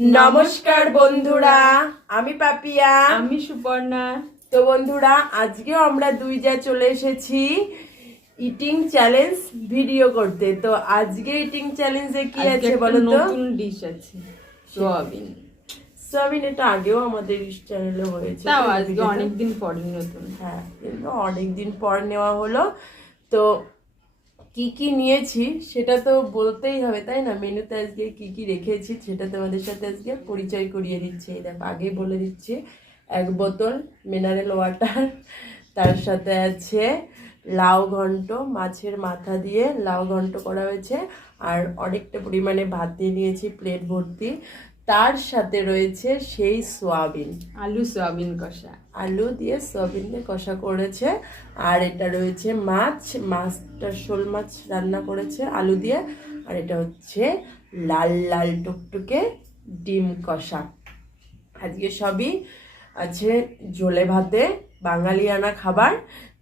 নমস্কার বন্ধুরা। আমি পাপিয়া। আমি সুপর্ণা। তো বন্ধুরা আজকেও আমরা দুই যা চলে এসেছি ইটিং চ্যালেঞ্জ ভিডিও করতে। তো আজকে ইটিং চ্যালেঞ্জে কি আছে বলো তো? নতুন ডিশ আছে সোয়াবিন। সোয়াবিন এটা আগেও আমাদের চ্যানেলে হয়েছে। তাও আজকে অনেকদিন পরে নতুন। হ্যাঁ কিন্তু অনেকদিন পর নেওয়া হলো। তো কি কি নিয়েছি সেটা তো বলতেই হবে, তাই না? মেনুতে আজকে কি কি রেখেছি সেটা তোমাদের সাথে আজকে পরিচয় করিয়ে দিচ্ছি। এই দেখো আগেই বলে দিচ্ছি, এক বোতল মিনারেল ওয়াটার তার সাথে আছে লাউ ঘন্ট, মাছের মাথা দিয়ে লাউ ঘন্ট করা হয়েছে, আর অনেকটা পরিমাণে ভাত দিয়ে নিয়েছি প্লেট ভর্তি। তার সাথে রয়েছে সেই সোয়াবিন। আলু সোয়াবিন কষা। আলু দিয়ে সোয়াবিন দিয়ে কষা করেছে। আর এটা রয়েছে মাছ মাছটা শোল মাছ রান্না করেছে আলু দিয়ে। আর এটা হচ্ছে লাল লাল টুকটুকে ডিম কষা। আজকে সবই আছে ঝোলে ভাতে বাঙালিয়ানা খাবার।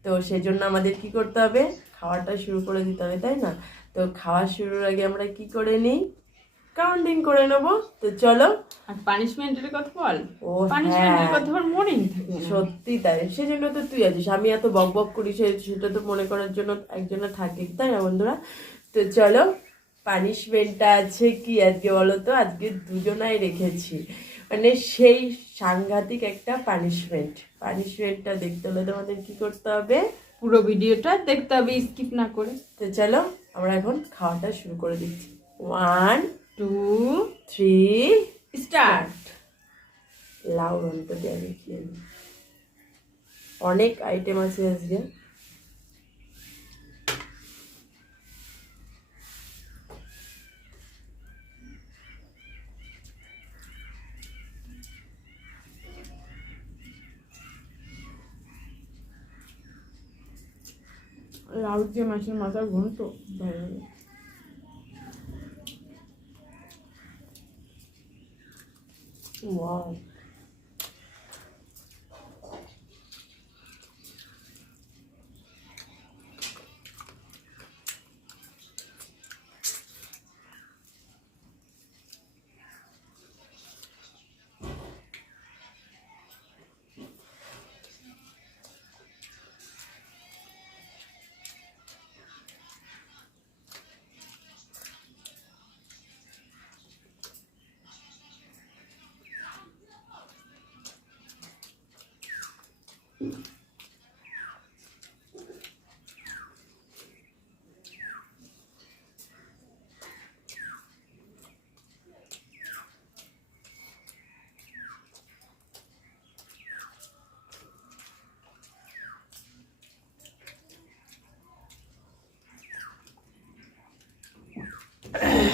তো সেই জন্য আমাদের কি করতে হবে? খাওয়াটা শুরু করে দিতে হবে তাই না? তো খাওয়া শুরুর আগে আমরা কি করে নিই? কাউন্টিং করে নেব। তো চলো। আর পানিশমেন্টের কথা বল। ও পানিশমেন্টের হ্যাঁ। কথা আমার মনেই থাকে সত্যি তাই। সেজন্য তো তুই আছিস। আমি এত বক বক করি সেটা তো মনে করার জন্য একজন থাকে তাই না বন্ধুরা? তো চলো পানিশমেন্টটা আছে কি আজকে বলো তো? আজকে দুজনাই রেখেছি। মানে সেই সাংঘাতিক একটা পানিশমেন্ট পানিশমেন্টটা দেখতে হলে তোমাদের কি করতে হবে? পুরো ভিডিওটা দেখতে হবে স্কিপ না করে। তো চলো আমরা এখন খাওয়াটা শুরু করে দিচ্ছি। ওয়ান টু থ্রি স্টার্ট লাউ ঘন্ট দেওয়া দেখি অনেক আইটেম আছে আজকে। লাউ দিয়ে মাছের ঘুম তো ভালো লাগে। Uau.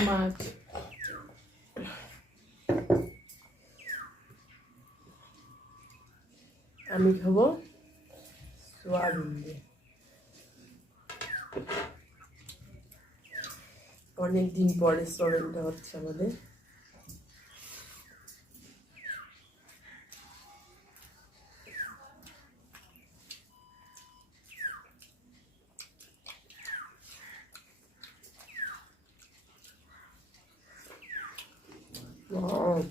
মাছ আমি খাব সোয়াবিন দিয়ে অনেক দিন পরে সোয়াবিনটা হচ্ছে আমাদের Wow.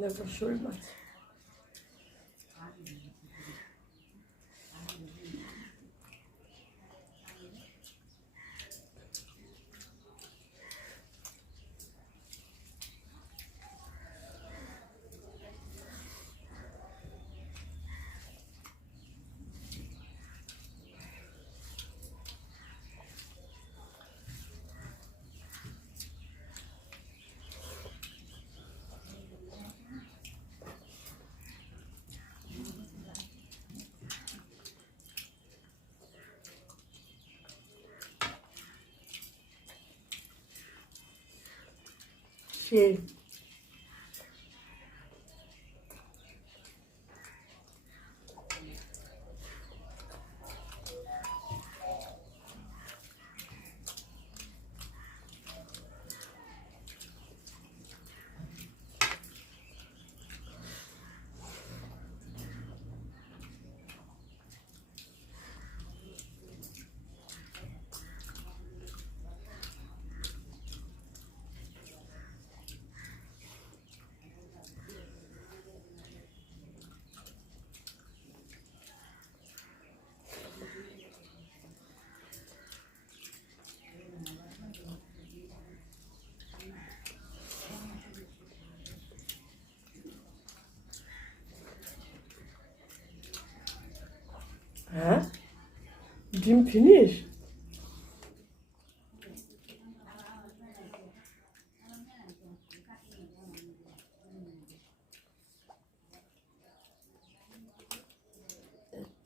দেখো শোল মাছ সে হ্যাঁ ডিম ফিনিশ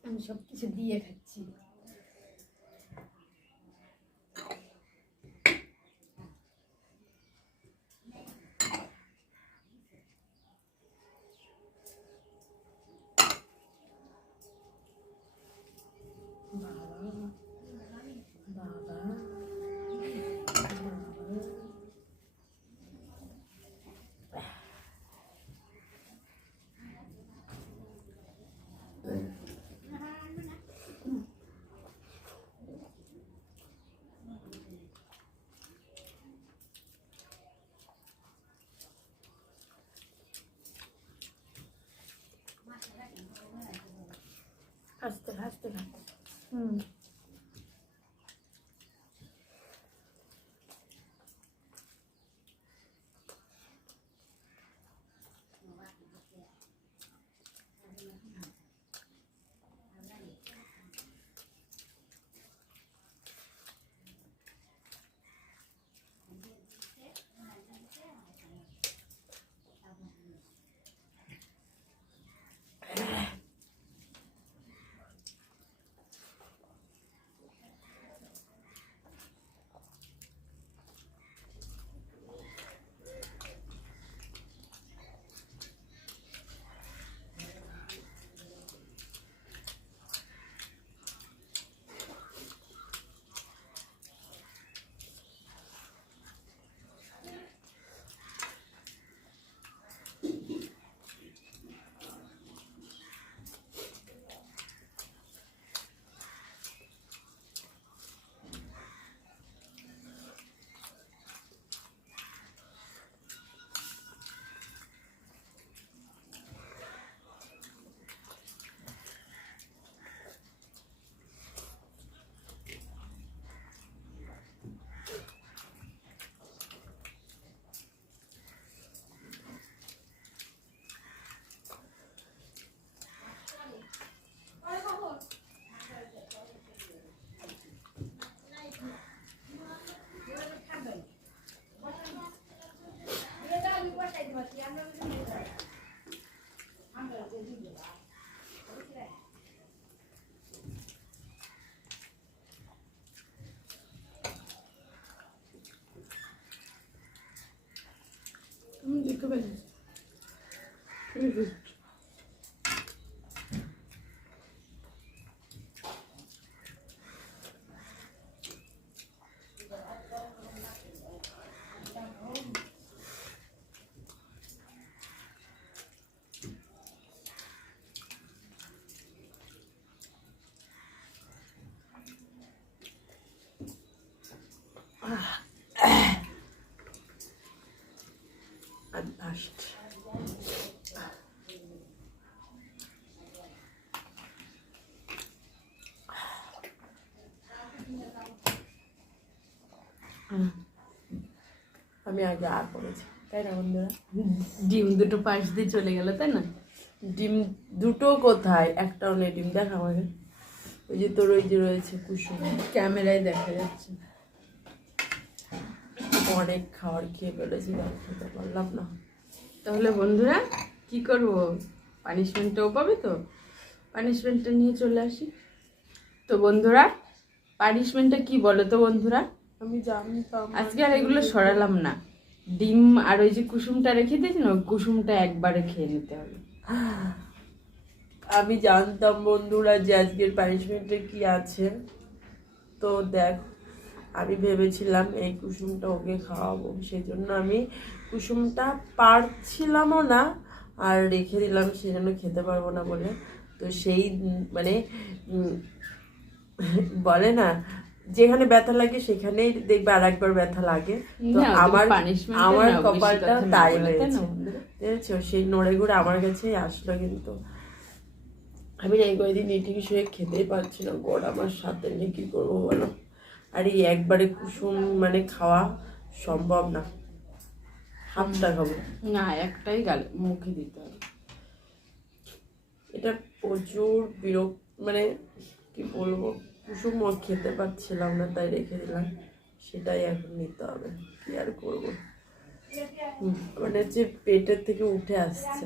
আমি সব কিছু দিয়ে খাচ্ছি। হাসতে আস্তে হুম। মাস্ট আমি আগে আর করেছি তাই না বন্ধুরা? ডিম দুটো পাশ দিয়ে চলে গেল তাই না? ডিম দুটো কোথায়? একটাও নেই ডিম দেখ আমাকে। ওই যে তোর ওই যে রয়েছে কুসুম। ক্যামেরায় দেখা যাচ্ছে। অনেক খাবার খেয়ে ফেলেছি খেতে পারলাম না। তাহলে বন্ধুরা কি করব? পানিশমেন্টটাও পাবে তো? পানিশমেন্টটা নিয়ে চলে আসি। তো বন্ধুরা পানিশমেন্টটা কি বলো তো বন্ধুরা? আমি জানতাম আজকে আর এগুলো সরালাম না। ডিম আর ওই যে কুসুমটা রেখে দিয়েছি না কুসুমটা একবারে খেয়ে নিতে হবে। আমি জানতাম বন্ধুরা যে আজকের পানিশমেন্টে কি আছে। তো দেখ। আমি ভেবেছিলাম এই কুসুমটা ওকে খাওয়াবো সেই জন্য আমি কুসুমটা পারছিলামও না আর রেখে দিলাম সে জন্য খেতে পারব না বলে। তো সেই মানে বলে না যেখানে ব্যথা লাগে সেখানেই দেখবে আর একবার ব্যথা লাগে। তো আমার আমার কপালটা তাই হয়েছে। বন্ধুরা? সেই নড়ে ঘুরে আমার কাছেই আসলো কিন্তু। আমি না এই কয়েকদিন শুয়ে খেতেই পারছি না গোড় আমার সাথে নিয়ে কি করব বলো? আর এই একবারে কুসুম মানে খাওয়া সম্ভব না। হাফটা খাব। না একটাই গাল মুখে দিতে হবে। এটা প্রচুর বিরক্ত মানে কি বলব কুসুম ও খেতে পারছিলাম না তাই রেখে দিলাম। সেটাই এখন নিতে হবে কি আর করব? মানে যে পেটের থেকে উঠে আসছে।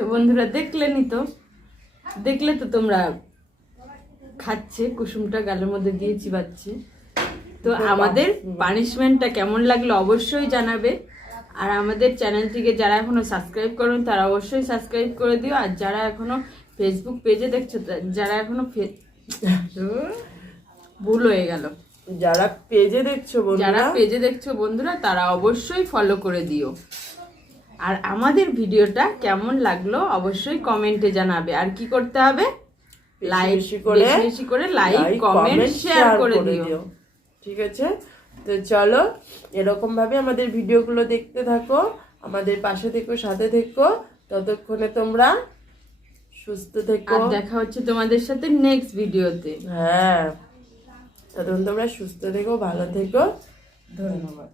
তো বন্ধুরা দেখলেনি তো? দেখলে তো তোমরা খাচ্ছে কুসুমটা গালের মধ্যে দিয়ে চিবাচ্ছে। তো আমাদের পানিশমেন্টটা কেমন লাগল অবশ্যই জানাবে। আর আমাদের চ্যানেলটিকে যারা এখনও সাবস্ক্রাইব করেন তারা অবশ্যই সাবস্ক্রাইব করে দিও। আর যারা এখনও ফেসবুক পেজে দেখছ যারা এখনও ফে- ভুল হয়ে গেল। যারা পেজে দেখছ যারা পেজে দেখছ বন্ধুরা তারা অবশ্যই ফলো করে দিও। আর আমাদের ভিডিওটা কেমন লাগল অবশ্যই কমেন্টে জানাবে। আর কি করতে হবে? লাইক বেশি করে বেশি বেশি করে লাইক কমেন্ট শেয়ার করে দিও। ঠিক আছে? তো চলো এরকম ভাবে আমাদের ভিডিওগুলো দেখতে থাকো আমাদের পাশে থেকো সাথে থেকো। ততক্ষণে তোমরা সুস্থ থেকো। আর দেখা হচ্ছে তোমাদের সাথে নেক্সট ভিডিওতে। হ্যাঁ। ততক্ষণ তোমরা সুস্থ থেকো ভালো থেকো। ধন্যবাদ।